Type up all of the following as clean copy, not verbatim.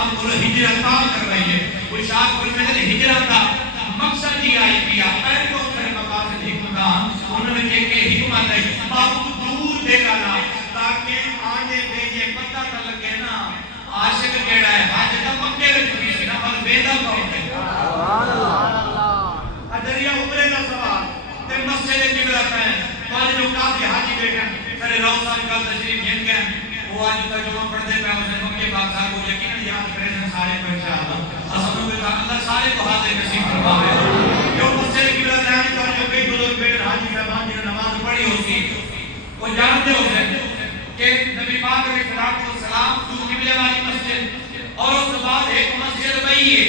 السلام کو ہجرت کر رہی ہے وہ شاہ کو میں ہجرت کا مقصد ہی آئی کیا پہلے کو پھر مقاصد حکمت انہوں نے دیکھ کے حکمت ہے باپ دور دے گا تاکہ آنے بھیجے پتہ نہ لگے نا عاشق کیڑا ہے حج دا مکے وچ بھی سی نا پر بیدا کون ہے سبحان اللہ ادریا عمرے دا سوال تے مسجد قبلہ ہے پانچ جو کافی حاجی بیٹھے سارے روزان کا تشریف گن گئے وہ آج ترجمہ پڑھتے پہ اس نے مکے پاک صاحب کو یقیناً یاد کرے ہیں سارے کو انشاءاللہ اسموں میں اللہ سارے کو حاضر نصیب فرمائے جو مسجد قبلہ جانے پر جو کئی بزرگ بیٹھ حاجی صاحبان جنہوں نماز پڑھی ہوتی وہ جانتے ہوتے کہ نبی پاک علیہ السلام تو قبلے والی مسجد اور اس کے بعد ایک مسجد بئی ہے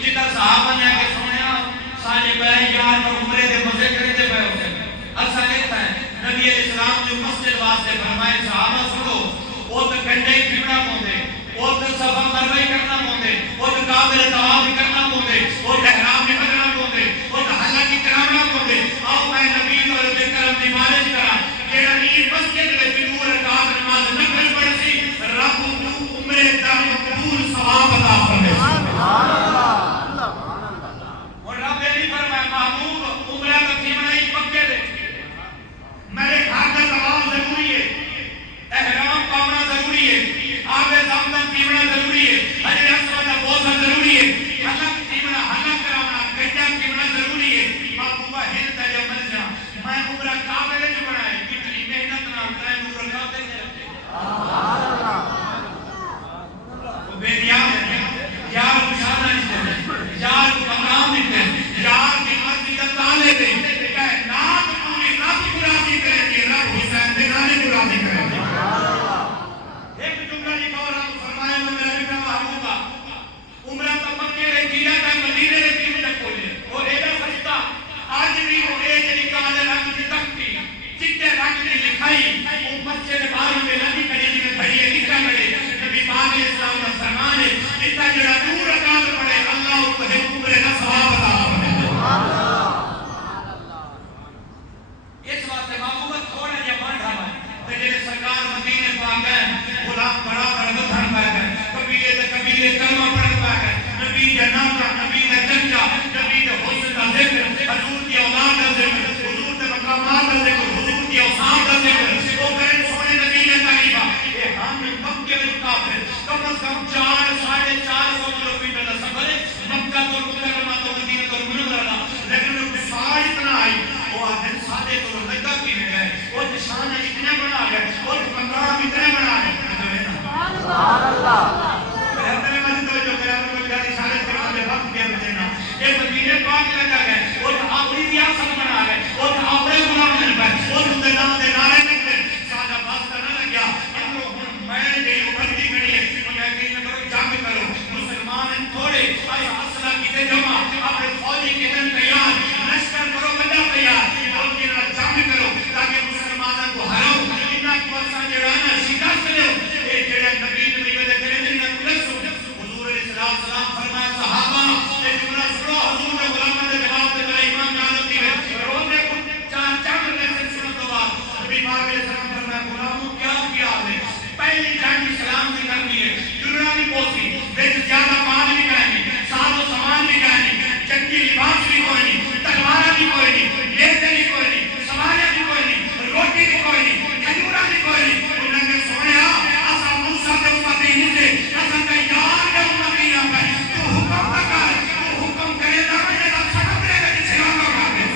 جدھر صحابہ نے آگے سنیا ساجے بہن یار اور عمرے دے مزے کرے دے پہ ہوتے اصلا لکھتا ہے نبی علیہ السلام جو مسجد واسطے فرمائے صحابہ سنو وہ تو گھنٹے ہی پھرنا پوندے وہ تو صفا مروہ ہی کرنا پوندے وہ تو کعبے طواف ہی کرنا پوندے وہ تو احرام ہی بدلنا پوندے وہ تو حلق ہی کرانا پوندے آؤ میں نبی اور کرم دی مالش کرا کہ نبی مسجد میں بھی رکعت نماز نفل پڑھ سی رب تو عمرے دا مقبول ثواب عطا فرمائے سبحان اللہ اور رب نے فرمایا محبوب عمرہ کا قیمت ہی پکے دے میرے گھر کا طواف ضروری ہے احرام پانا ضروری ہے آب زمزم پینا ضروری ہے حجر اسود کا بوسہ ضروری ہے حلق پینا حلق کرانا گجا پینا ضروری ہے محبوبہ ہند ہے جو مل جا میں عمرہ کعبے وچ بنائے کتنی محنت نال تے نور کعبے تے رکھے سبحان اللہ بے نیاز ہے یار مشاہدہ نہیں یار مقام نہیں یار کی مرضی کا طالب ہے کائنات پوری رب کو راضی کرے گی رب حسین دے گانے کو راضی کرے گی ایک جملہ لکھا اور آپ فرمائے میں میرا لکھا محبوبہ عمرہ تا مکے رہ کیا تا مدینے رہ کیوں تک کھولے اور ایڈا سجدہ آج بھی وہ ایک نکالے رنگ کی تکتی چکتے رنگ کی لکھائی وہ بچے نے باروں میں لگی کری جی میں بھڑیے لکھا کرے نبی پاک اسلام کا فرمان ہے اتنا جڑا دور رکعت پڑے اللہ کو ہے عمرے کا ثواب عطا فرمائے سبحان اللہ اس واسطے محبوبت تھوڑا جا بانڈھا ہے تے جے سرکار مدینے پاک ہے غلام بڑا بڑا دھن پا گئے قبیلے کلمہ پڑھ پا گئے نبی جناب کا نبی کا چچا نبی کے حسن کا ذکر حضور کی اولاد کا ذکر حضور کے مقامات کا ذکر حضور کی اوصاف کا ذکر وہ کرے سونے نبی نے تعریفہ کہ ہم مکے میں کافر کم از کم 400-450 کلومیٹر کا سفر ہے مکہ تو مکرمہ تو مدینہ تو منورہ لیکن وہ بسار اتنا آئی وہ آدھر سادے تو لگا کی میں گئے وہ نشان اتنے بنا گئے وہ مقام اتنے بنا گئے سبحان اللہ بہتر مجھے تو جو کرا تو جاری سارے کرام میں وقت دیا بچنا یہ مدینے پاک لگا گئے وہ اپنی ریاست بنا گئے وہ اپنے غلام بن گئے وہ دے نام دے نعرے لگے سادہ واسطہ نہ لگ گیا میں نے ابھرتی کھڑی ہے مجھے کہ نہ جنگ کرو مسلمان تھوڑے آئے اسلحہ کیتے جمع اپنے فوجی کتن تیار لشکر کرو بندہ تیار اور کی جنگ کرو تاکہ مسلمانوں کو ہراؤ انہاں کو اساں جڑانا شکست دو اے جڑا نبی وجہ کرے نہ کلسو حضور علیہ السلام فرمایا صحابہ اے جملہ سنو حضور نے غلاموں کے جواب دے ایمان جانتی ہے روزے کو چار چار لیسن سنو تو بعد نبی پاک علیہ السلام فرمایا غلاموں کیا کیا آپ نے پہلی جنگ اسلام کی کرنی ہے دنیا بھی پہنچی بہت زیادہ مال بھی کرنی ساز و سامان بھی کرنی جنگی لباس بھی کوئی نہیں تلوار بھی کوئی نہیں لیتے بھی کوئی نہیں سوارے بھی کوئی نہیں روٹی بھی کوئی نہیں کھجورا بھی کوئی نہیں انہوں نے سویا ایسا موسیٰ کے امتی نہیں تھے ایسا تیار کے امتی نہ پہ تو حکم نہ کر تو حکم کرے نہ مجھے نہ چھٹک رہے گا جسے ہم لوگ آگے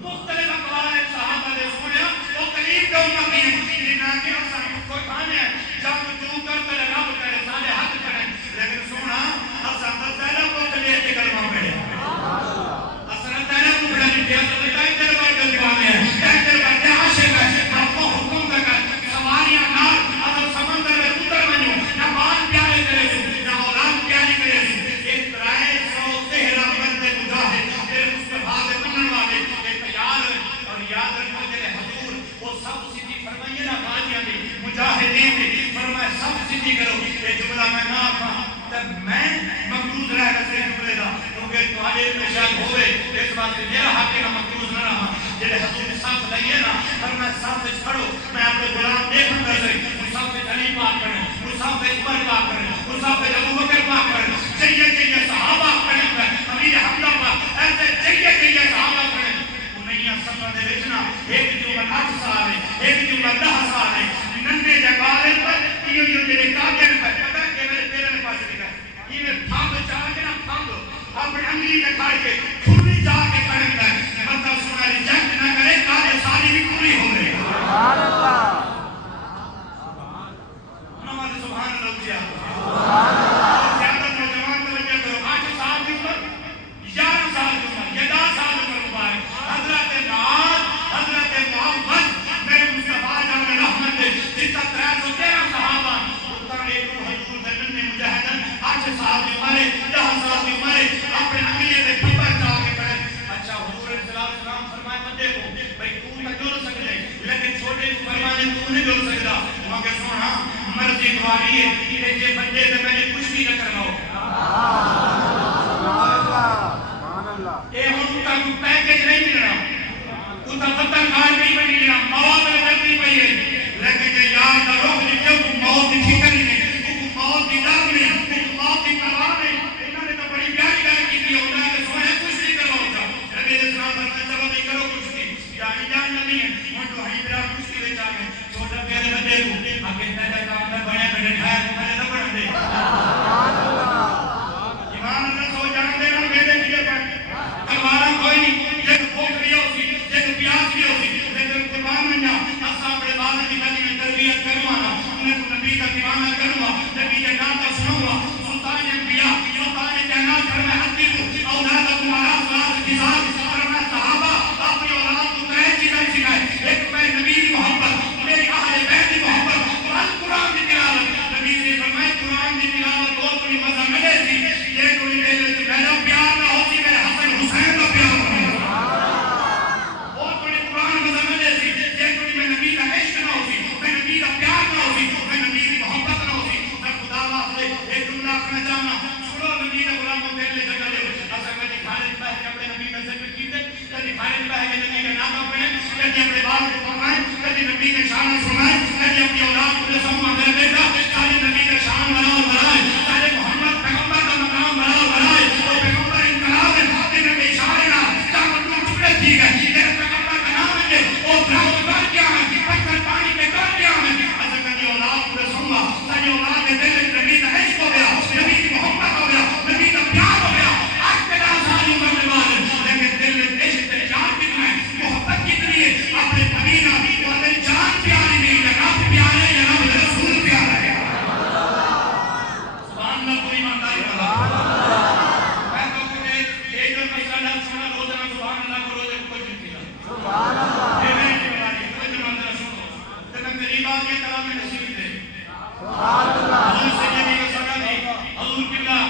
مختلف اقوال صحابہ نے سویا وہ قریب کے امتی ہیں جنہاں کے ایسا کوئی کھانے ہیں جب جو کرتے لگا بکرے سارے حد کریں لیکن سونا ایسا تیرہ کو کلیے کے کلمہ پڑے اصلا تیرہ کو بڑا نہیں کیا تو کئی تیرہ بار کے دیوانے ہیں کئی تیرہ بار کے عاشق ہے آپ کو حکم دکھا سواریاں نار اگر سمندر میں اتر بنیوں نہ بال پیارے کرے سو نہ اولاد پیاری کرے سو ایک ترائے سو تہرہ بندے مجاہد تیرے مصطفیٰ دے منن والے ایک تیار اور یاد رکھو جلے حضور وہ سب سیدھی فرمائیے نا باجیاں دی مجاہدین دی فرمائے سب سیدھی کرو یہ جملہ میں نہ آتا تب میں مقروض رہ گا سے جملے دا کیونکہ تمہارے میں شاید ہوئے اس بات سے میرا حق کا مقروض نہ رہا جلے حضور صاحب لئیے نا فرمائے صاحب سے چھڑو میں اپنے غلام دیکھوں گا سے صاحب سے علی پاک کرنے صحابہ عمر پاک کریں، اس صحابہ ابو بکر پاک کریں، چاہیے صحابہ کریں، امیر حمزہ پاک ایسے چاہیے صحابہ کریں. انہیں سفر دے وچنا ایک جو 8 سال ہے، ایک جو 10 سال ہے، ننے دے بالن پر یہ جڑے کاغذ پر پتہ ہے کہ میرے پیروں نے پاس لکھا ہے، یہ پھاگ چاہ کے نا پھاگ اپنے انگلی میں کھا کے کھلی جا کے کرتا ہے، مطلب سونا ریجیکٹ نہ کرے کاغذ ساری بھی پوری ہو گئی. سبحان اللہ. سبحان اللہ. سبحان اللہ. زیادہ نوجوان توجہ کرو، 8 سال کی عمر، 11 سال کی عمر، 10 سال کی عمر مبارک حضرت معاذ، حضرت محمد میرے مصطفیٰ جان رحمت جتا 313 صحابہ اتنا ایک حضور دنن نے مجاہدن 8 سال کی عمر، 10 سال کی عمر اپنے انگلیے میں پھپر جا کے کرے. اچھا حضور صلی اللہ علیہ وسلم فرمائے بندے کو بھئی تو نہ جڑ سکتے لیکن چھوٹے کو فرمانے تو نہیں جڑ سکتا. مگر سونا مرضی دواری ہے کہ یہ بندے سے میں نے کچھ بھی نہ کرنا ہو. اے ہم کا کوئی پیکیج نہیں مل رہا، ان کا وطن کارڈ نہیں بنی رہا، موت میں لگنی پئی ہے، لیکن یہ یار کا روح لکھے کو موت کی فکر ہی نہیں، کو موت کی ڈر نہیں، کو موت کی پرواہ نہیں. انہوں نے تو بڑی پیاری گل کی تھی، انہوں نے سونے کچھ نہیں کرنا ہوتا. نبی علیہ السلام فرمایا چلو نہیں کرو کچھ نہیں، جان جان نبی ہے ہن تو ہی میرا کچھ نہیں لے جا گئے. چھوٹا پیارے بندے کو اگے پہلے کام نہ بنے بڑے ٹھہر کو پہلے نہ بڑھ دے. سبحان اللہ. ایمان اللہ سو جان دے نہ میرے لیے تلوار کوئی نہیں، جے بھوک بھی ہوسی، جے پیاس بھی ہوسی، لیکن قربان میں جا اساں بڑے بال کی گلی میں تربیت کروانا، انہیں کو نبی کا دیوانہ کروا، نبی کے نام کا سنوا. سلطان انبیاء، سلطان کائنات فرمائے حدیث اولادکم علی صلاۃ الخصال، فرمائے صحابہ اپنی اولاد کو تین چیزیں سکھائے. ایک میں نبی کی محبت، میری اہل بیت کی محبت اور قرآن کی تلاوت. نبی نے فرمایا قرآن کی تلاوت بہت بڑی مزہ ملے تھی، یہ کوئی میرا پیار نہ ہوتی میرے حسن حسین کا پیار ہوتا. بہت بڑی قرآن مزہ ملے تھی، یہ کوئی میں نبی کا عشق نہ ہوتی، میں نبی کا پیار نہ ہوتی، میں نبی کی محبت نہ ہوتی. میں خدا واسطے ایک جملہ کہنا چاہنا، سنو نبی کا غلام کو پہلے جگہ دے. ایسا کبھی کھانے پہ ہے اپنے نبی کا ذکر کیتے، کبھی کھانے پہ ہے نبی کا نام اپنے، کبھی اپنے بال کو فرمائے، کبھی نبی کے شان سنائے، کبھی اپنی اولاد کو سمجھا میرے بیٹا سارے نبی کا شان بناؤ بنائے، سارے محمد پیغمبر کا مقام بناؤ بنائے. وہ پیغمبر انقلاب ہے جنہیں کے اشارے نہ چاہت میں ٹکڑے کی گئے. یہ پیغمبر کا نام ہے وہ درخت کر کیا ہے، پتھر پانی میں کر کیا ہے. ایسا کبھی اولاد کو سمجھا، ساری اولاد کے دل میں نبی کا عشق ہو گیا، نبی کی محبت ہو گیا، نبی کا پیار ہو گیا. آج کے دار ساری عمر کے بعد لیکن دل میں عشق پیار کتنا ہے، محبت کتنی ہے. اپنے نبی نہ وہ ہمیں جان پیاری نہیں، جناب پیارے جناب رسول پیارا ہے. سبحان اللہ. کوئی ایمانداری والا میں تو کہ ایک جو مسئلہ سنا روزانہ سبحان اللہ کو روزے کو نہیں کیا. سبحان اللہ. یہ میری بیماری ہے، کوئی ایماندار سنو تے قریب آ کے کلام میں نصیب دے. سبحان اللہ. حضور سیدی کا سنا دی حضور قبلہ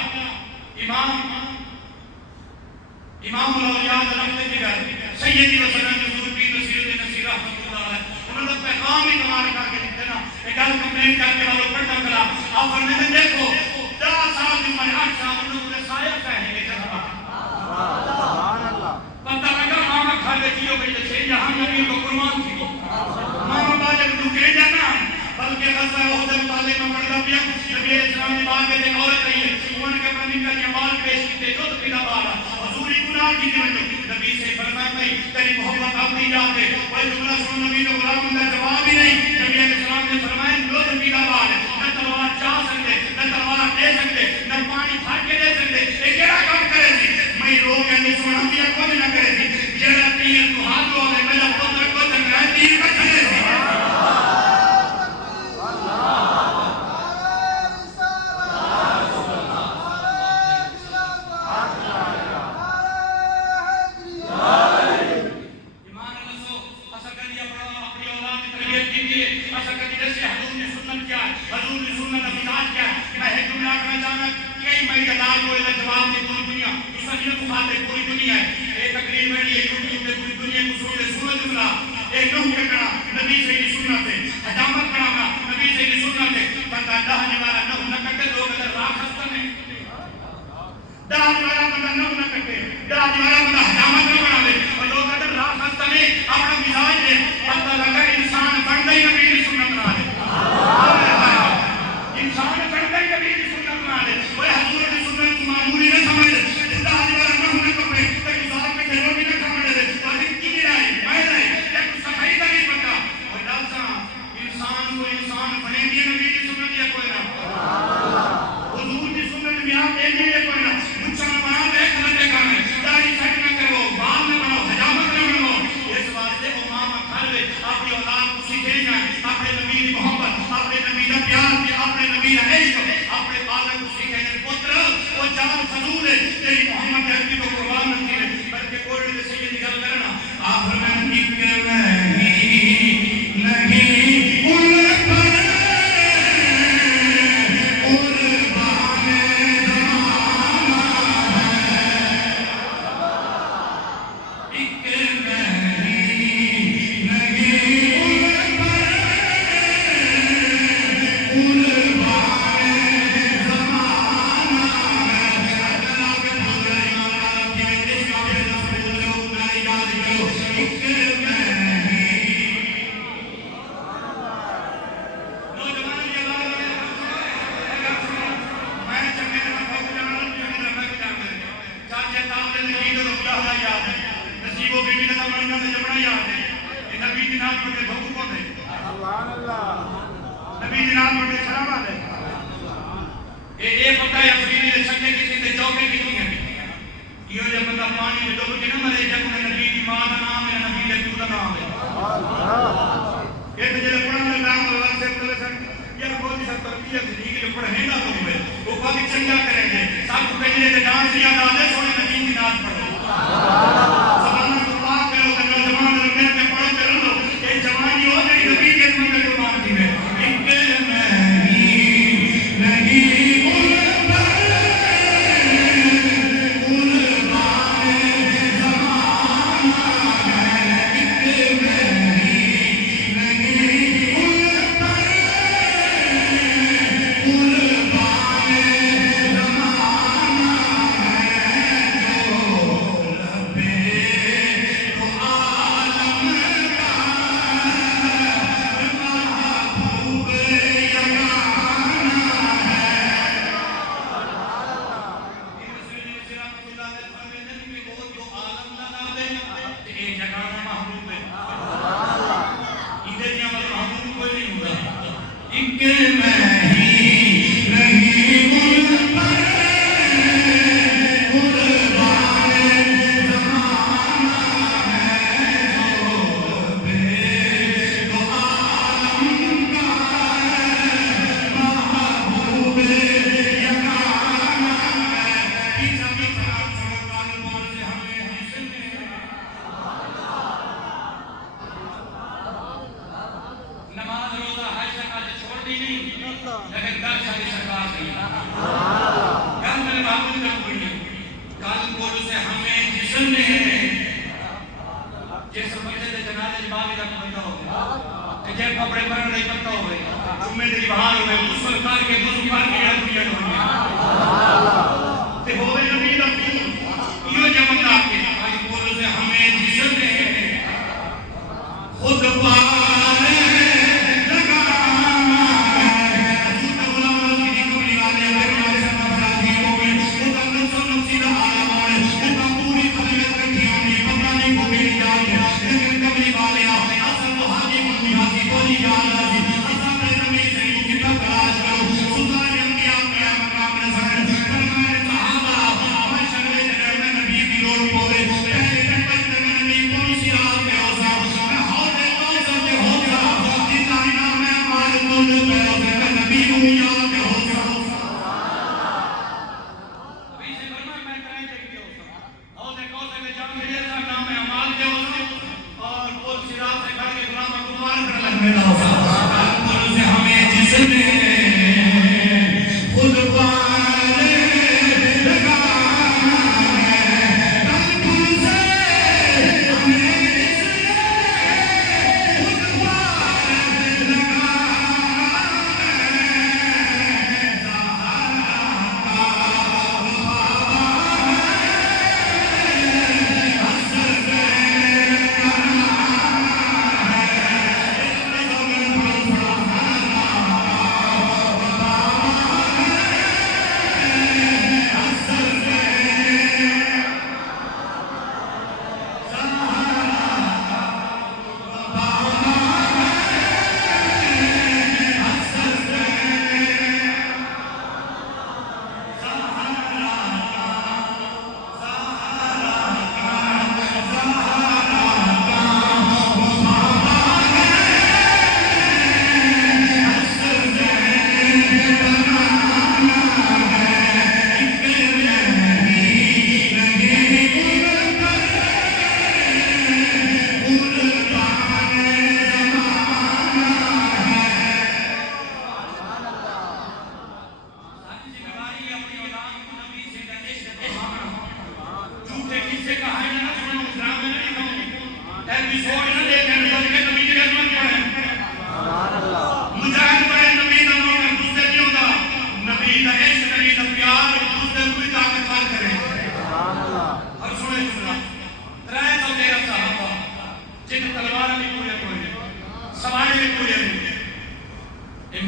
امام الاولیاء رحمت کی گھر سیدی و سنن حضور کی نصیرت نصیر رحمت اللہ علیہ انہوں نے پیغام ہی کمال کر کے دیتے نا. ایک گل کمپلین کر کے والوں پڑھنا کرا آپ فرماتے ہیں دیکھو 10 سال کی عمر 8 سال انہوں نے سایہ پہنے کے جذبہ. سبحان اللہ. پتہ لگا ماما کھا لیتی ہو گئی جیسے یہاں نبی کو قربان تھی ماما باجے کو ڈھکے جانا بلکہ غزہ احد متعلق میں پڑھتا پیا. نبی علیہ السلام نے بات کے ایک عورت رہی ہے انہوں نے اپنے نکاح کے مال پیش کیتے جو تو پیدا بارا حضوری گناہ کی جو نبی سے فرمایا بھائی تیری محبت اپنی جان دے. کوئی جملہ سن نبی نے غلام کا جواب ہی نہیں. نبی علیہ السلام نے فرمایا جو تو پیدا بار ہے نہ تلوار چاہ سکتے نہ تلوار دے سکتے نہ پانی بھر کے دے سکتے. یہ کیڑا کام کرے تھی میں لوگ یعنی سنا دیا کوئی نہ کرے تھی جڑا تیر تو ہاتھ ہو گئے میرا پتر کو چکرائے تیر کا کھڑے تھی. انسان بنے دی نبی دی سنت یا کوئی نہ حضور دی سنت میاں دے دی کوئی نہ مچھا بنا دے کھلے کھانے داڑھی کٹ نہ کرو بال نہ بناؤ حجامت نہ بناؤ اس واسطے امام گھر میں اپنی اولاد کو سکھے جائیں اپنے نبی دی محبت اپنے نبی دا پیار اپنے نبی دا عشق اپنے بالغ کو سکھے جائیں پتر وہ جان فضول ہے تیری محمد عربی کو قربان نہ کیے بلکہ کوڑے سے سید کی گل کرنا آخر میں ایک نہیں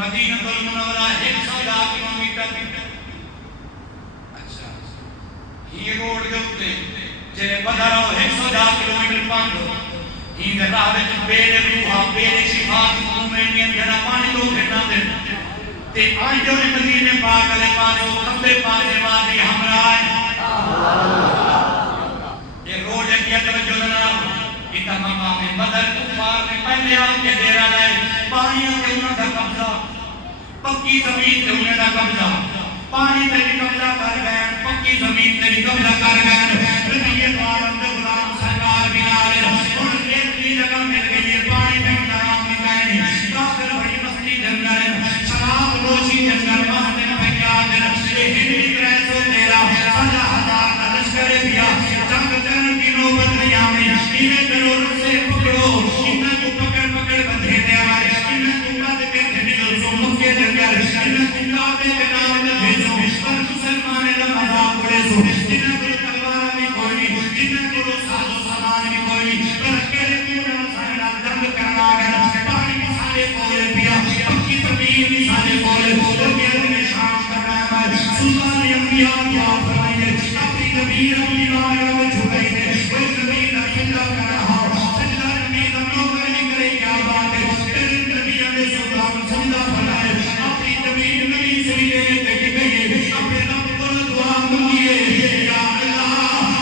مدینہ المنورہ 110 کلومیٹر اچھا یہ روڈ کے اوپر جے بدر 110 کلومیٹر پانڈو ہی راہ وچ بے روحا بے صفات مومنین جڑا پانی تو گھٹنا دے تے آج جو مدینے پاک علیہ پاسو کھبے پاسے وادی ہمراہ یہ روڈ کی توجہ جناب اتا مقام بدر کفار نے پہلے آ کے ڈیرا لائے پانی کے انہاں دا قبضہ پکی زمین تے انہاں دا قبضہ پانی تے بھی قبضہ کر گئے پکی زمین تے بھی قبضہ کر گئے رضی اللہ عنہ غلام سرکار بلال اور ایک جگہ مل گئی ہے پانی پہ نام نکائے کافر بڑی مستی جنگل شراب نوشی جنگل مہدن بھیاد یہ ہندی کریسو تیرا 50,000 لشکر بیا جنگ کرن کی نوبت نہیں آئی انہیں ضرورت سے پکڑو انہیں کو پکڑ بندھے دے آئے انہیں کو بات کے دھنیوں سو مکے جنگل انہیں کو کعبے کے نام بھیجو پر مسلمان لمحہ پڑے سو انہیں کو تلوار بھی کوئی انہیں کو ساز و سامان بھی کوئی پر اکیلے کیوں نہ سارا جنگ کرنا گیا پانی کی سارے کولے پیا پکی زمین کی سارے کولے اور یہ نشان کرنا ہے سلطان انبیاء کیا فرمائیے اپنی زمین اپنی مایا میں چھپائی ہے وہ زمین سجدہ کر رہا سجدہ زمین نوکر نکلے کیا بات ہے تیرے نبی علیہ السلام سجدہ فرمائے اپنی زمین نبی سے لے کے گئی اپنے رب کو دعا مانگیے یا اللہ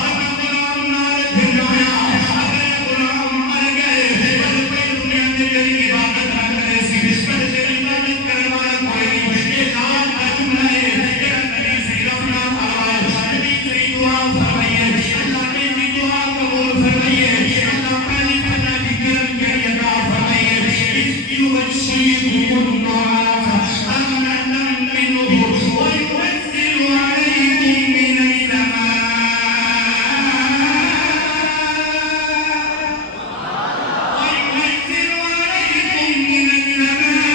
اپنا غلام نال بھیجایا اپنے غلام مر گئے پر کوئی دنیا میں تیری عبادت نہ کرے سی پر تیری عبادت کرنے والا کوئی نہیں یہ نام کا جملہ ہے تیرا نبی سے ربنا آواز نبی سے دعا فرمائیے اللہ نے بھی دعا قبول فرمائیے اللہ پہلی پیدا کی کرم کے لیے عطا فرمائیے اس کی وجشیب اللہ امنا منه وينزل عليكم من السماء وينزل عليكم من السماء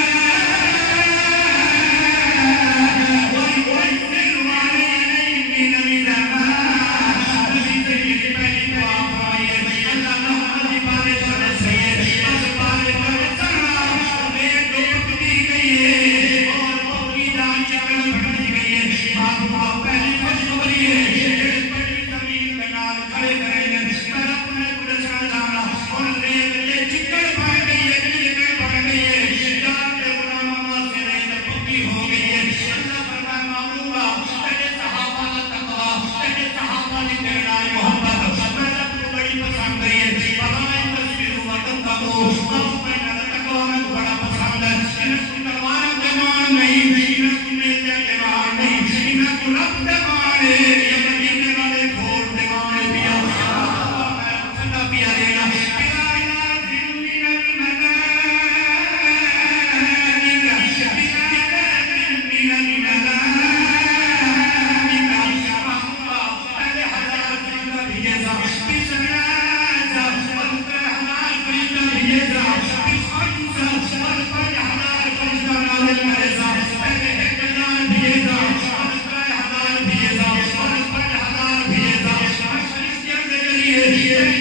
وينزل عليكم من السماء نبی سید پہلی دعا فرمائیے اللہ رحمت بارش برسائیے بس بارش برسنا ریت پکتی گئی ہے اور پکی دان چکن بڑھتی گئی ہے باپا پہلی خوشخبری ہے جڑے پڑی زمین کے نال کھڑے کریں گے میں اپنے گزشتہ جانا اور ریت یہ چکن بڑھ گئی ہے چکن بڑھ گئی ہے جان کے غلام سے ریت پکی ہو گئی ہے اللہ فرمائے محبوبہ تیرے صحابہ کا تقویٰ تیرے صحابہ کی تیرے نال محبت میں رب کو بڑی پسند گئی ہے بغائے تصویر وطن کا وہ میں تقویٰ میں بڑا پسند ہے انہیں کو تلوار دیوان نہیں انہیں کو نیزے دیوان نہیں انہیں کو رب دیوان ہے یہ مدینے والے گھوڑ دیوان پیا میں صدا پیا لینا بلا علاج من الملائکہ بلا علاج من الملائکہ محبوبہ پہلے 1000 فرشتہ بھیجے تھا پھر 1000 اور 1000 فرشتہ بھیجے تھا پھر 500 اور 5000 فرشتہ نازل کرے تھا پہلے 1000 بھیجے تھا اور 1000 بھیجے تھا اور 5000 بھیجے تھا اور فرشتوں کے ذریعے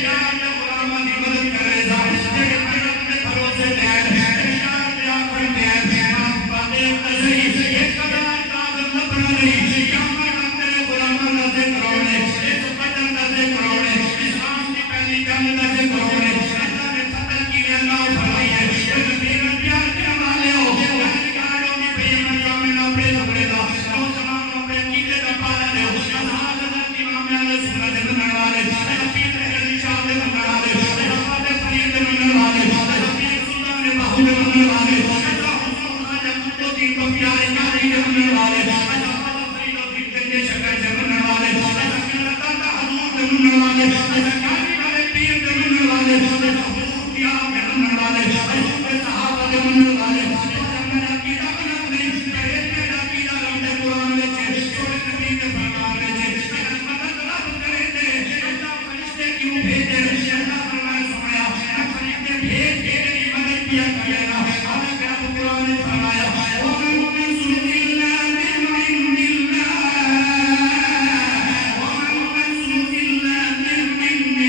تیار غلاموں کی مدد کرے تھا جڑے اپنے بھروسے لے تیار پڑھتے ہیں آپ باتیں صحیح ایک قدر تعظیم نہ بنا نہیں کیا میں تیرے غلاموں کا ذکر ہونے اس بدر کا ذکر ہونے اسلام کی پہلی جنگ کا ذکر ہونے اللہ نے فتح کی اللہ فرمائیے زمین پیار کے والے ہو گاڑوں کی پیمن جامن اپنے لبڑے دا نوجوان اپنے عقیدے کا پالا دے اللہ حضرت امام علیہ سنت بننے والے حفیظ اہل شاہ دے بننے والے حفاظ فرید دے بننے والے حفیظ سلطان باہو دے بننے والے اللہ حضور خواجہ قطبالدین بختیار قادری دے بننے والے اللہ فرید الدین گنج شکر دے بننے والے اللہ داتا حضور دے بننے والے اللہ قاری والے پیر دے بننے والے اللہ حضور کی آپ دے بننے والے حضور کے صحابہ دے بننے والے اللہ میرا عقیدہ غلط نہیں میرے عقیدہ رب دے قرآن میں چھوڑے نبی کے فرمان میں میرا مدد رب کرے دے اللہ فرشتے کیوں بھیجے اللہ فرمائے سمایا فرشتے بھیج کے تیری مدد کیا کرے گا حالانکہ رب قرآن نے فرمایا وَمَنْ يَنْصُرْ إِلَّا مِنْ عِنْدِ اللَّهِ وَمَنْ يَنْصُرْ إِلَّا مِنْ عِنْدِ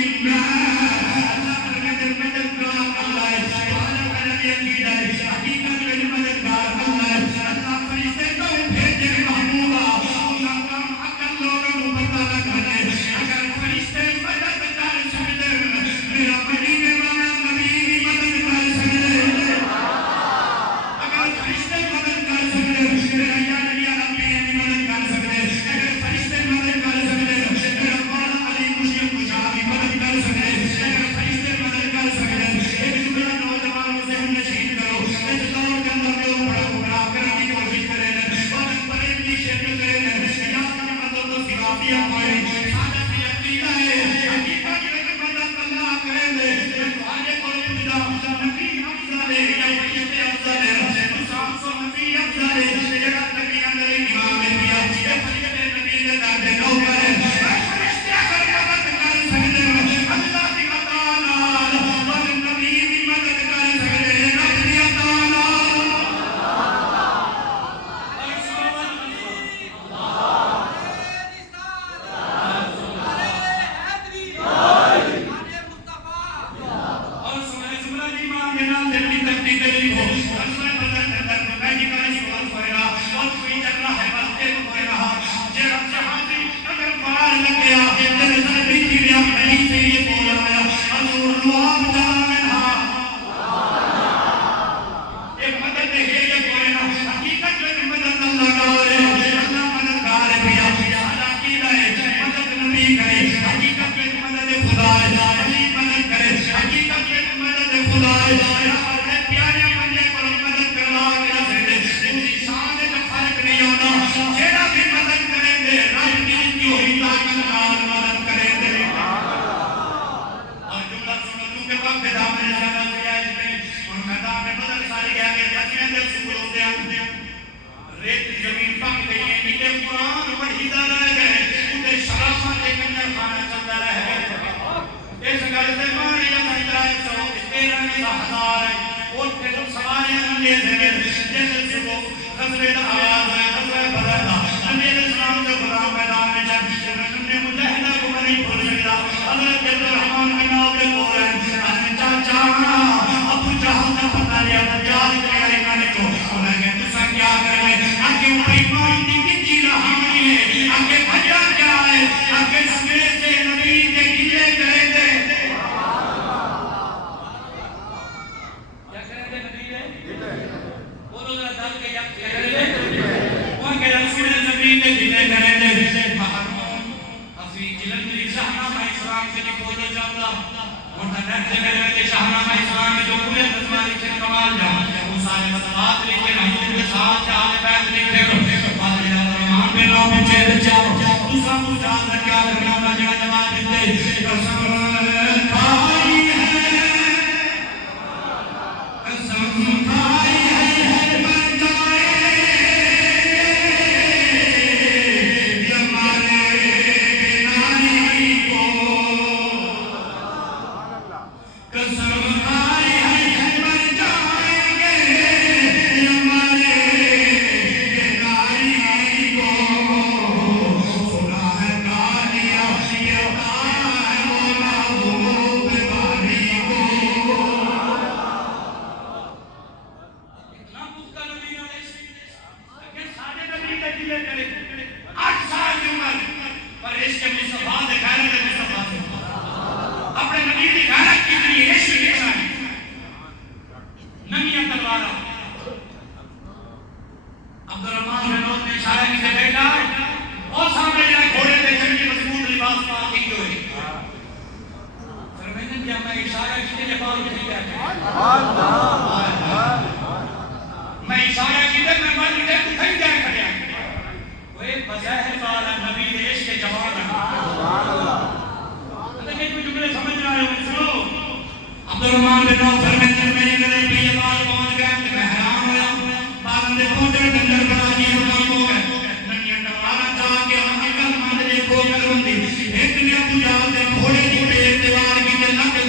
ریت زمین پک گئی ہے اتنے قرآن پڑھیدہ رہ گئے اتنے شرافت کے کنجر خانہ چلتا رہ گئے اس گھر سے ماریا سنجرائے سو تیرہ نسا ہزار ہے اور پھر تو سواریاں اندے دھنے جیسے سے وہ غزوے دا آواز ہے غزوے بدر دا نبی علیہ السلام جو غلام میدان میں جب نبی مجاہدہ کو نہیں بھول سکتا حضرت عبد الرحمن بن عوف کے بول رہے ہیں چاچا ابو جہل کا پتہ لیا دجال کے ایمان کو انہیں کہ تسا کیا کر رہے آگے اوپر ایمان دی کچی رہانی ہے آگے بھجا کیا ہے آگے سمیت سے نبی کے گلے کرے دے کیا کرے دے نبی دے بولو ذرا دل کے یا کرے دے وہاں کہ رسول نبی کے گلے کرے دے محرم حفیظ جلندری شاہنامہ اسلام کے لکھو جو جاؤں اور رہتے میں شاہنامہ اسلام میں جو پورے نظمانی کے کمال جاؤں وہ سارے مطبات لکھے رحمت کے ساتھ چاہتے بیت لکھے فاضل رحمان بن عوف پوچھے بچاؤ دوسرا پوچھان کر کیا کرنا ہوگا جگہ جواب دیتے قسم کھائی ہے قسم کھائی ہے بن جائے یہ ہمارے نانی کو قسم کھائی ہے بن جائیں گے ہمارے نانی کو سنا ہے کہانیاں یہ ہے وہ محبوب بانی کو اتنا پختہ نبی علیہ کہ سارے نبی کے دلے کرے 8 سال کی عمر پر عشق مصطفیٰ دکھائے رہے مصطفیٰ سے اپنے نبی کی غیرت کتنی عشق کتنا ہے نمیاں تلوارا عبد الرحمن بن عوف نے اشارہ کی سے بیٹا اور سامنے جائے گھوڑے دے چنگی مضبوط لباس پاک کی جو ہے فرمائنے کیا میں اشارہ کی سے جبال اٹھی گیا میں اشارہ کی سے میں بال اٹھے تو کھئی جائے کھڑیا وہ ایک بظاہر والا نبی دے عشق کے جوان ہے لیکن کوئی جملے سمجھ رہا ہے سنو عبد الرحمن بن عوف فرماتے ہیں میں نے بھی یہ بات پہنچ گیا کہ میں حیران ہوا بعد میں پہنچے اندر بڑا جی مقام ہو گئے ننیا ڈوارا چاہ کے حقیقت مان لے کو کروندی ایک نے ابو جہل دے گھوڑے دی پیٹ دیوار کی تے لگ تے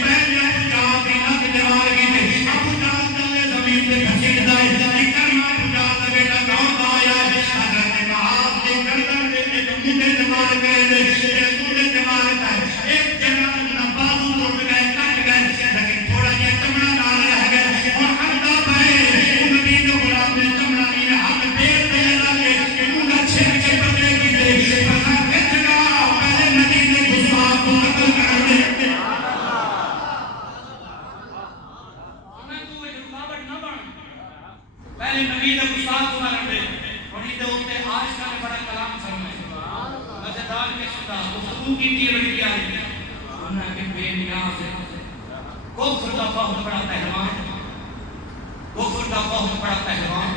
پہلے ابو جہل دی لگ دیوار کی تے ابو جہل تلے زمین تے گھسیٹدا ہے کرنا ابو جہل دا بیٹا دوڑ آیا حضرت معاذ دے گردن دے منڈے تے مار گئے دے دیوار ہے ایک جناب نہ بازو ٹوٹ گئے کٹ گئے لیکن تھوڑا یہ چمڑا ڈال رہ گئے اور ہٹا پائے نبی نے غلام نے چمڑا نہیں ہاتھ پیر پہ لگا کے انہوں چھیڑ کے بدلے کی دے پتہ کتنا پہلے نبی نے گھسا کو قتل کر دے تو یہ رکاوٹ نہ بن پہلے نبی نے گھسا کو مار دے اور یہ ہوتے آج کا بڑا کلام فرمائے مزیدار کے ستا گفتگو کی تھی بڑی پیاری انہاں کے بے نیاز ہے کفر کا بہت بڑا پہلوان کفر کا بہت بڑا پہلوان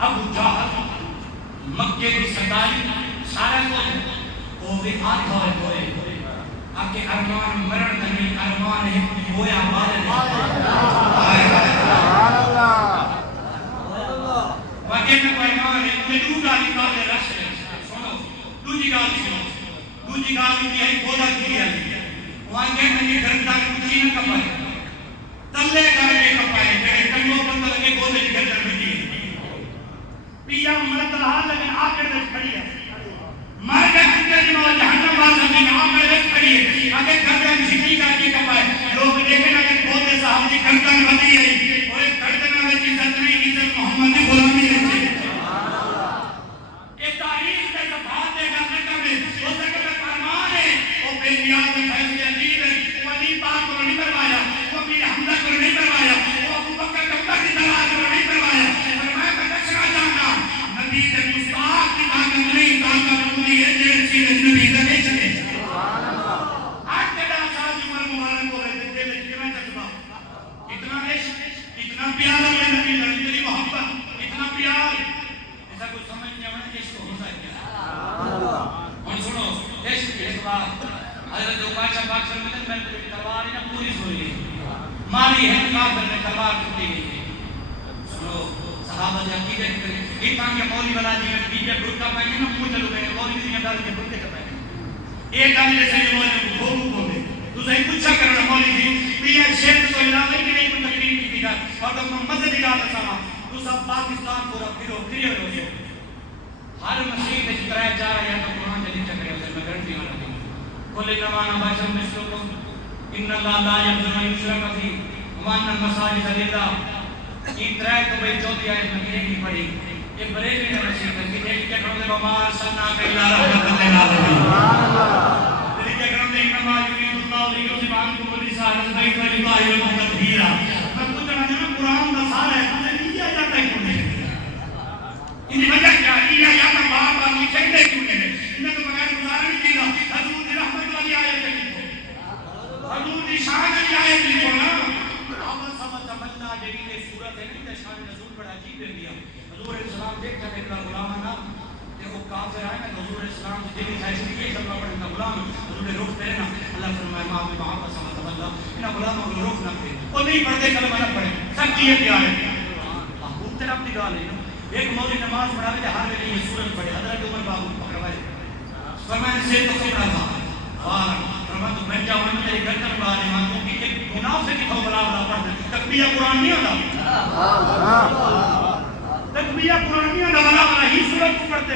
ابو جہل مکے کی سرداری سارا کو وہ بھی ہاتھ ہوئے آکے ارمان مرن نہیں ارمان ہے ہویا والد واقعی میں کوئی مان ہے میں دو گالی کالے رش ہے سنو دوجی گالی سنو دوجی گالی کی ہے بولا کی ہے وہاں کے میں گھرتا کچھ نہ کپائے تلے کر کے کپائے جگہ کنگوں پر لگے بولے گھر در بجی پیا مرد رہا لیکن آکر دے کھڑی ہے مر کے کتے جمعہ جہنم بازا دی آکر دے کھڑی ہے آگے گھر در بجی کر کے کپائے لوگ دیکھیں اگر بولے صاحب جی گھرتن بدی ہے اور ایک گھرتن میں عزت نہیں عزت محمد کی غلامی رہتی ہے ایک تاریخ سے صفحات دے گا میں ہو سکے میں فرمان ہے وہ بے نیاز میں فیصلے عجیب ہے وہ علی پاک کو نہیں کروایا وہ میرے حمزہ کو نہیں کروایا وہ ابو بکر کبر کی طرح کو نہیں کروایا فرمایا میں دکھنا چاہتا نبی سے مستاق کی طاقت نہیں طاقت ہوتی ہے جیسی نبی کا نہیں چلے آج تیرا ساتھ عمر مبارک ہو رہے تھے لیکن کتنا جذبہ اتنا عشق اتنا پیار ہے نبی لڑی تیری محبت اتنا پیار ایسا کچھ سمجھ نہیں آنا عشق ہوتا ہے کیا اور سنو عشق کے بعد حضرت عبادشاہ پاک صلی اللہ علیہ وسلم میں تیری تلوار ہی نہ پوری سوئی ماری ہے کافر نے تلوار ٹوٹی گئی سنو صحابہ دے عقیدے کرے ایک کام کے مولوی والا جی میں بیجے برکا پہنے نا منہ چلو گئے مولوی دی گل کے برکے تے پہنے ایک گل جیسے مولوی کو بولے تو صحیح پوچھا کرنا مولوی جی بھی یہ شیخ تو علاوہ ہی نہیں کوئی تقریر کی گا اور تو مسجد کی گل سما تو سب پاکستان پورا پھرو ہو گئے ہر مسجد میں طرح جا رہا ہے تو قرآن جدید چکرے اسے میں گارنٹی والا دوں کل نوانا باشر مثلکم ان اللہ لا یغفر ان یشرک به وان المساجد للہ یہ طرح تو بھئی چوتھی آیت میں کہے گی پڑھی یہ بریلوی نے مسجد میں کہے گی کہ کھڑوں دے بما ارسلنا الا رحمۃ للعالمین سبحان اللہ دلی کے کرم دے انما یرید اللہ لیذهب عنکم الرجس البیت ویطہرکم تطہیرا میں پوچھنا ہے قرآن کا سارا ہے تمہیں یہ جاتا ہے کیوں نہیں ان کی وجہ کیا ہے یہ یا تو بار بار نہیں کہتے کیوں نہیں انہیں تو بغیر گزارا نہیں دینا حضور کی رحمت والی آیت لکھو حضور کی شان والی آیت لکھو نا اول سمجھ تمنا جلیل صورت ہے نہیں شان نزول بڑا عجیب ہے دیا حضور علیہ السلام دیکھ جب ایک غلام ہے نا دیکھو کافر آئے نا حضور علیہ السلام سے دلی خیشی یہ سب بڑا غلام حضور نے رخ پہنا اللہ فرمائے ماں میں وہاں پر سمجھ تمنا انہیں غلاموں کو رخ نہ پہنے وہ نہیں پڑھتے کلمہ نہ پڑھے سب کی یہ پیار ہے محبوب تیرا اپنی گال ہے نا ایک مولوی نماز پڑھا کے ہر ویلے یہ سورت پڑھے حضرت عمر بابو پکڑوائے فرمایا سے تو کپڑا تھا اور فرمایا تو میں جاؤں میں تیری گردن اڑا دے مانگوں کہ ایک منافق کی تو بلا پڑھ دے تکبیہ قرآن نہیں ہوتا تکبیہ قرآن نہیں ہوتا بلا ہی سورت کو پڑھتے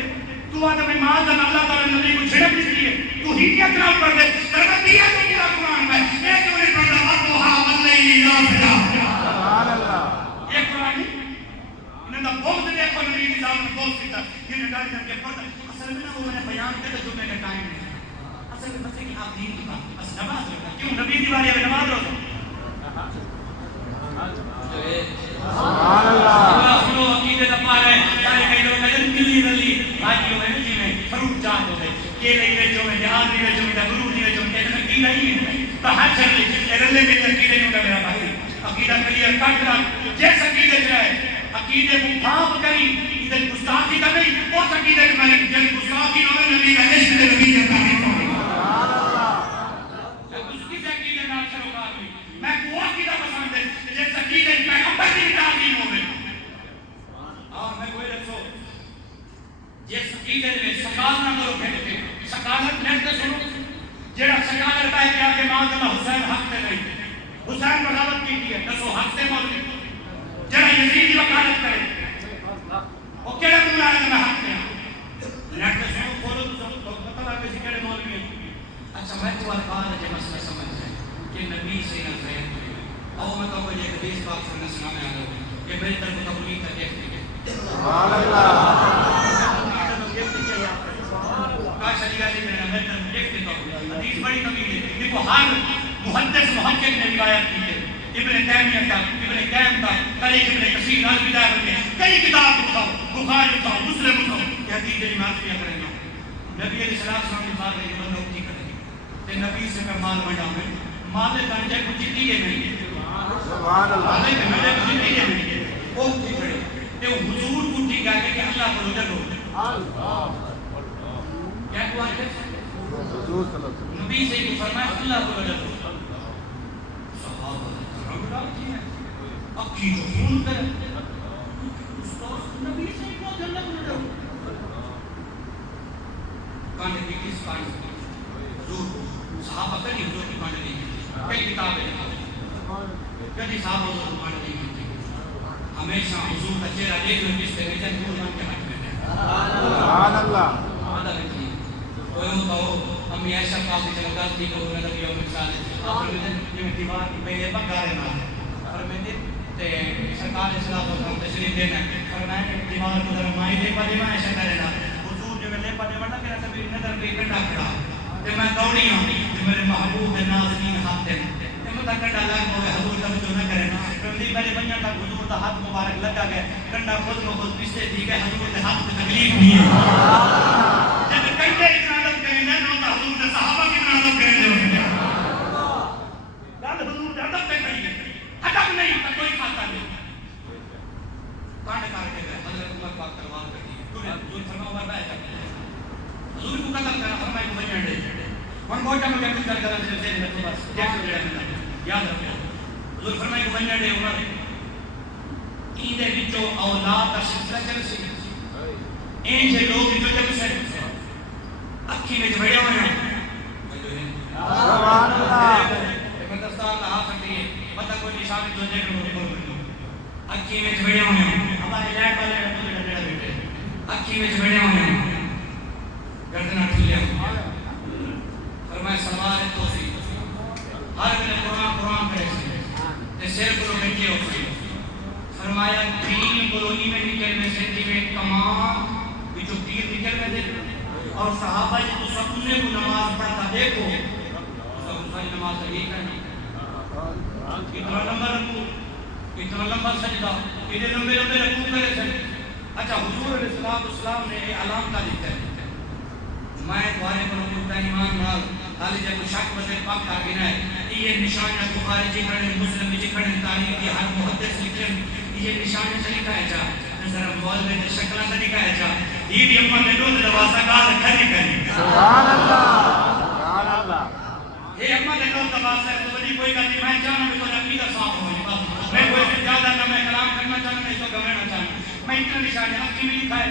تو آدم معاذ اللہ تعالی نبی کو چھڑک اس لیے تو ہی کیا خلاف پڑھ دے تکبیہ تو پورا قرآن میں ایک جو نہیں پڑھتا اللہ واللیل اذا سجا سبحان اللہ یہ قرآن نہیں انہوں نے بہت دے کو نبی کی ذات میں بہت کیتا یہ نکال کر کے پڑھتا اصل میں وہ نے بیان کیا تو جمعے کا ٹائم نہیں اصل میں بچے کی آپ دین کی بات بس نماز روزہ کیوں نبی کی باری ہے نماز روزہ سبحان اللہ سنو عقیدے دا پار ہے سارے کئی لوگ نظر ملی رلی آجیوں میں جی میں فروٹ چاہت ہوتے یہ لئی ویچوں میں جہاز بھی ویچوں میں گروہ بھی ویچوں میں ایسا عقیدہ ہی ہے تو ہر چل لی رلے میں عقیدے نہیں ہوگا میرا بھائی عقیدہ کلیئر کٹ رہا جیس عقیدے جائے عقیدے کو بھاپ کری ادھر گستاخی کا نہیں اس عقیدے کے میں جن گستاخی نہ نبی کا عشق نبی کا تعریف کروں میں اس کی عقیدے نال سروکار ہوئی میں وہ عقیدہ پسند ہے جس عقیدے پیغمبر کی تعلیم ہو گئی اور میں کوئی رکھو جس عقیدے میں سکال نہ کرو کہتے سکالت لیتے سنو جڑا سکالت ہے کہ آگے ماں اللہ حسین حق سے نہیں حسین بغاوت کی ہے دسو حق سے موجود جڑا یزید کی وکالت کرے وہ کیڑا تم آئے میں حق میں لیٹ کے سنو کھولو تو پتہ لگا کسی کیڑے مولوی ہیں اچھا میں تو الفاظ ہے مسئلہ سمجھ جائے کہ نبی سے نہ ہے او میں تو یہ حدیث پاک سے سنا میں آ گیا کہ میری طرف تبلیغ کا دیکھ سبحان اللہ کا شریعہ سے میں نے دیکھ دیتا ہوں حدیث بڑی طویل ہے دیکھو ہر محدث محقق نے روایت کی ہے ابن تیمیہ کا ابن قیم کا تاریخ ابن کثیر البدایہ میں کئی کتاب اٹھاؤ بخاری اٹھاؤ مسلم اٹھاؤ یہ حدیث کی معرفت کریں گے نبی علیہ السلام نے بات ہے بندہ اٹھی کرے تے نبی سے میں مال بڑھا میں مال کا جے کچھ دیے نہیں سبحان اللہ علیہ میرے کچھ دیے نہیں وہ اٹھی کھڑے تے حضور اٹھی گیا کہ اللہ کو رجا کرو اللہ کیا ہوا ہے حضور صلی اللہ علیہ وسلم نبی سے یہ فرمایا اللہ کو رجا کرو اکی جو خون کر نبی سے ایک بہت جلد بنا جاؤ کانڈے کی کس کانڈے حضور صحابہ کری حضور کی کانڈے نہیں کی کئی کتابیں کدی صحابہ حضور کی کانڈے نہیں کی ہمیشہ حضور کا چہرہ دیکھ لیں جس سے ویجن پور من کے حق میں ہے سبحان اللہ آدھا لکھی کوئی ہوتا ہو امی عائشہ پاک سے چلگات کی کو نظر یوم مثال آپ نے دیوار کی پہلے پکا رہے نا اور میں نے سرکار صلاح و تشریف دینا اور میں نے دیوار کو ذرا مائی لے پا دیوا ایسا کرے نا حضور جو میں لے پا دیوا نا کہ سبھی نظر پہ کنڈا کھڑا تے میں دوڑی ہوں کہ میرے محبوب نازنین ہاتھ دے تے میں تا کنڈا لگ ہوئے حضور توجہ نہ کرے نا کیونکہ میرے بنیا تک حضور دا ہاتھ مبارک لگا گیا کنڈا خود کو خود پستے دی گئے حضور دے ہاتھ میں تکلیف ہوئی ہے جب کنڈے اتنا لگ گئے نا تو حضور دے صحابہ کتنا لگ گئے تھے گل حضور دے ادب پہ کھڑی ہے ادب نہیں تو کوئی کھاتا نہیں کانڈ کر کے گئے حضرت عمر پاک تلوار کر دی حضور فرمایا عمر بھائی حضور کو قتل کرا فرمایا کو بنیا دے ہن کوٹا میں کیا کر کر سے سے بس دیکھ جڑا میں یاد رکھو حضور فرمایا کو بنیا دے عمر ایندے وچوں اولاد دا سلسلہ چل سی این جے لوگ جو جب سے اکھی میں جھڑے ہوئے ہیں سبحان اللہ مدرسہ کا ہاتھ سکتی ہے پتہ کوئی نشان جو دیکھ لو اکھی میں جھڑے ہوئے ہیں ہمارے لائٹ والے رکھتے ڈڑا بیٹے اکھی میں جھڑے ہوئے ہیں گردنہ ٹھلیا فرمائے سوال توفیق ہر بنے قرآن کرے سے سیر کو بیٹھے ہوئے فرمایا دین بلونی میں نکل میں سے دیوے کمان جو تیر نکل میں دے اور صحابہ جی تو سپنے کو نماز پڑھتا دیکھو سب نماز صحیح کرنی اتنا لمبا رکھو اتنا لمبا سجدہ اتنے لمبے لمبے رکھو کرے سجدہ اچھا حضور علیہ السلام نے علام کا لکھتا ہے میں دوارے پر اپنا ایمان نال حالی جب شک وزر پاک آگینا ہے یہ نشان ہے بخاری جی کھڑے مسلم جی کھڑے تاریخ کی ہر محدث لکھیں یہ نشان سے لکھایا جا ذرا مول میں شکلہ سے لکھایا جا یہ بھی اپنا میں دو دواسہ کار کھڑی کری سبحان اللہ یہ اپنا میں دو دواسہ ہے تو بڑی کوئی گلی میں چاہنا میں تو عقیدہ صاف ہوئی میں کوئی سے زیادہ نہ میں کلام کرنا چاہنا میں تو گھمرنا چاہنا میں اتنا نشان ہے اکی میں لکھا ہے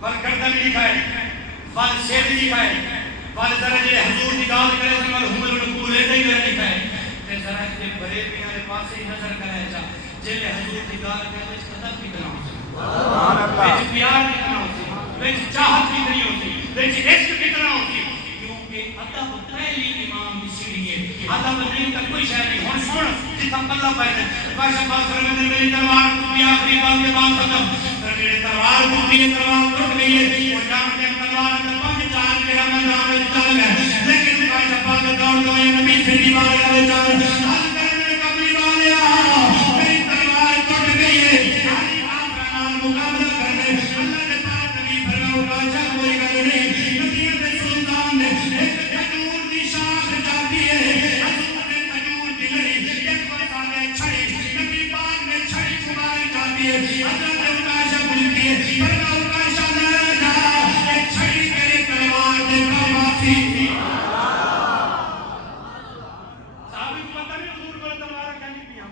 پر گردہ میں لکھا ہے فال سید لکھا ہے فال ذرا جے حضور کی گال کرے سے مرحوم الرکوع لیتے ہی لکھا ہے تے ذرا جے بڑے میارے پاس ہی نظر کرے جا جے حضور کی گال کرے اس قدر کتنا ہوتی سبحان اللہ وچ پیار کتنا ہوتی وچ چاہت کتنی ہوتی وچ عشق کتنا ہوتی کیونکہ ادب پہلی امام کی سیڑھی ہے ادب دین کا کوئی شے نہیں ہن سن جتنا پلہ پائے بادشاہ پاک فرماتے ہیں میری تلوار ٹوٹی آخری بات کے بعد ختم میری تلوار ٹوٹی ہے تلوار ٹوٹ گئی ہے وہ جانتے ہیں تلوار میں پانچ چار کے ہمیں جانے چل گئے لیکن بادشاہ پاک دوڑ دو یہ نبی سے دیوار والے چل حل کرنے کا بھی والے میری تلوار ٹوٹ گئی ہے یعنی آپ کا نام مقابلہ کرنے اللہ نے پاک نبی فرماؤ بادشاہ کوئی گل نہیں نبی نے سلطان نے ایک کھجور کی شاخ جاتی ہے حضور نے کھجور کی لڑی ایک وقت نے چھڑی نبی پاک نے چھڑی چھمائے جاتی ہے حضرت عکاشہ بولتی ہے فرماؤ عکاشہ نہ جا ایک چھڑی کرے تلوار دے کام آتی صحابی کو پتہ نہیں حضور کو تلوار کہنی پیا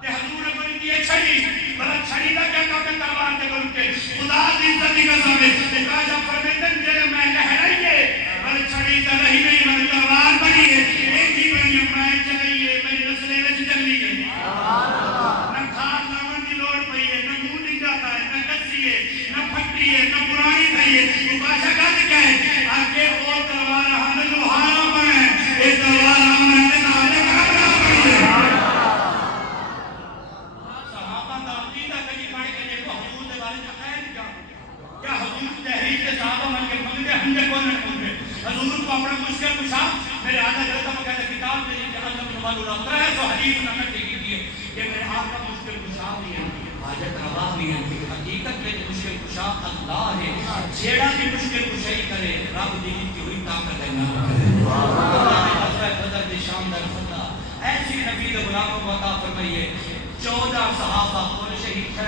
تے حضور نے بولی دی چھڑی بلا چھڑی دا کیا کام ہے تلوار دے بول کے خدا دی عزت کی قسم ہے عکاشہ فرماتے ہیں جے میں لہرائیے بلا چھڑی دا نہیں میں تلوار بنی ہے ایک ہی بنی میں چلائیے میری نسلیں وچ چلی گئی سبحان اللہ نہ کھاد لاون دی لوڑ پئی ہے نہ منہ ڈنگاتا ہے نہ کسی ہے نہ پھٹی ہے نہ پرانی تھی ہے وہ بادشاہ کہتے کہے آگے وہ تلوار ہم نے لوہارا بنے یہ تلوار ہم نے نکالنے کا بنا پڑی ہے صحابہ دا عقیدہ کجی پڑھ کے دیکھو حضور دے بارے میں خیر کیا حضور تحریک کے صحابہ من کے منگتے ہم نے کون نہیں منگتے حضور کو اپنا مشکل پوچھا میرے آدھا جلدہ میں کہتا کتاب دے کہ اللہ بن مالو اللہ ترہ سو حدیث نہ میں دیکھی دیئے کہ میرے آپ کا مشکل پوچھا بھی ہے حاجت روا بھی ہے حقیقت میں مشکل پوچھا اللہ ہے جیڑا بھی مشکل پوچھائی کرے رب دیکھی کی ہوئی طاقت ہے نہ اللہ نے حضرت بدر دی شاندار فتح ایسی نبی دے غلاموں کو عطا فرمائیے 14 صحابہ کون شہید تھے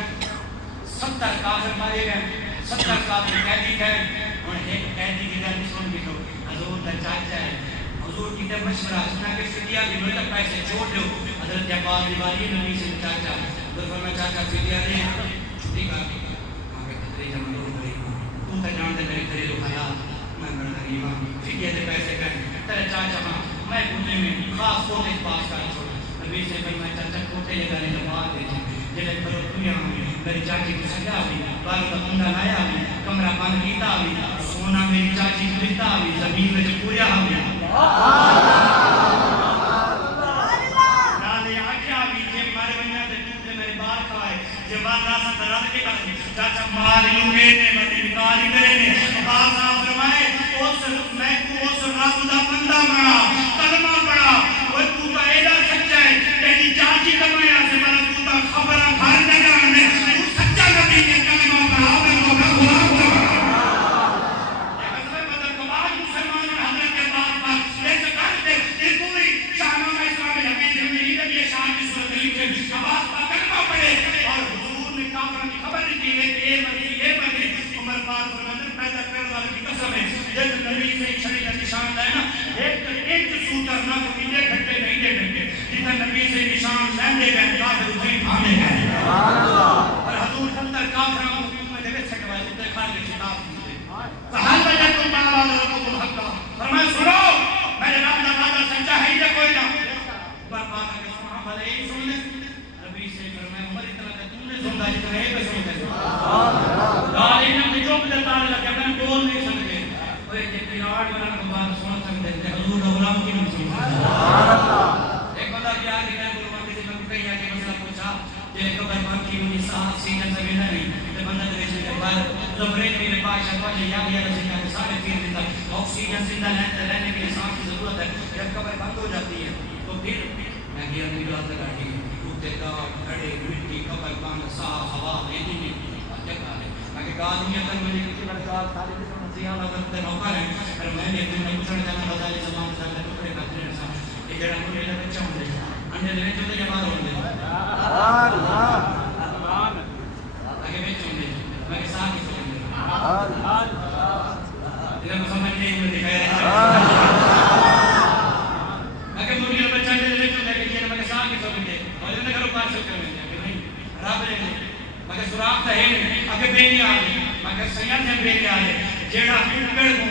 70 کافر مارے گئے 70 کافر قیدی گئے اور ایک قیدی کی گل سن کے تو حضور کا چاچا ہے حضور کی طرف مشورہ سنا کہ فدیہ بھی مجھے پیسے چھوڑ دو حضرت عباس دیواری نبی سے چاچا حضور فرمایا چاچا فدیہ دے چھٹی کر کے کہا کہ تیری جمع لوگ غریب تو تو جان دے میرے گھریلو حیات میں بڑا غریب ہوں فدیہ دے پیسے کر تیرے چاچا ہاں میں گھومنے میں خاص کوٹے پاس کر چھوڑا نبی سے فرمایا چاچا کوٹے یہ گانے لگا دے جلے کرو دنیا میں میری چاچی کو سجا بھی بالوں کا کنڈا لایا بھی کمرہ بند کیتا بھی سونا میری چاچی کو دیتا بھی زمین میں جو پوریا ہو گیا نالے آگیا بھی جے مارے بنیا دے ٹوٹے میرے بال کھائے جے بال راسا درد کے کرنے چاچا مال لوگے نے مدی نکاری کرے نے باپ صاحب فرمائے اس میں کو اس رب دا بندہ بنا کلمہ پڑھا وہ تو کا ایڈا سچا ہے تیری چاچی کمایا سے بنا تو تا خبر ہر جگہ میں تو سچا نبی نے کلمہ پڑھا میں کو خدا ہوا یہ حضرت بدر کو بعد مسلمان حضرت کے بعد پر ایسا کرتے یہ کوئی شاہنامہ اسلام میں حقیقت زندگی میں یہ شان کی صورت لکھے عباس پر کلمہ پڑھے اور حضور نے کافروں کی خبر دی ہے کہ یہ بنی عمر پاک فرماتے پیدا کرنے والے کی قسم ہے جب نبی سے چھڑی کا نشان ہے نا ایک سوتر نہ کو پیلے گھنٹے نہیں دے گھنٹے جتنا نبی سے نشان لیندے گئے کافر اسے بھانے گئے زبرین میرے پاس شفا یا گیا رسیدہ کے سارے پیر دیتا آکسیجن زندہ رہنے کے لیے سانس کی ضرورت ہے. جب قبر بند ہو جاتی ہے تو پھر میں گیا نگاہ لگائی کتے کا کھڑے مٹی قبر بند صاف ہوا نہیں جگہ ہے اگر گاہ دنیا تک مجھے کسی لڑکا سارے مسیحان اگر تے نوکر ہیں پر میں نے دن پوچھنا چاہنا بدائے زمان سے ٹکڑے کرتے ہیں یہ جڑا مجھے لگا بچہ ہوں دے انڈے دے وچ ہوندے یا باہر ہوندے اللہ سبحان اگے وچ ہوندے میں کہ ساتھ ہی ہوندے سبحان اللہ کو سمجھ نہیں میں دکھایا اگے مجھے بچہ دے وچ ہوندے کہ میں کہ ساتھ ہی ہوندے اور نے کرو پارسل کرنے کہ نہیں رب نے مگر سوراخ تے ہے اگے بے نہیں آ مگر سیاں نے بے نہیں آ جیڑا پکڑ کو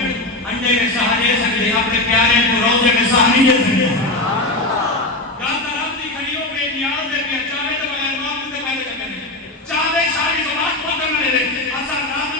انڈے میں سہا دے سکتے اپنے پیارے کو روزے میں سہا نہیں دے سکتے جانتا رب دی کھڑیوں بے نیاز ہے کہ چاہے تو بغیر معاف تے پہلے کرنے چاہے ساری زبان کو کرنے دے اثر نام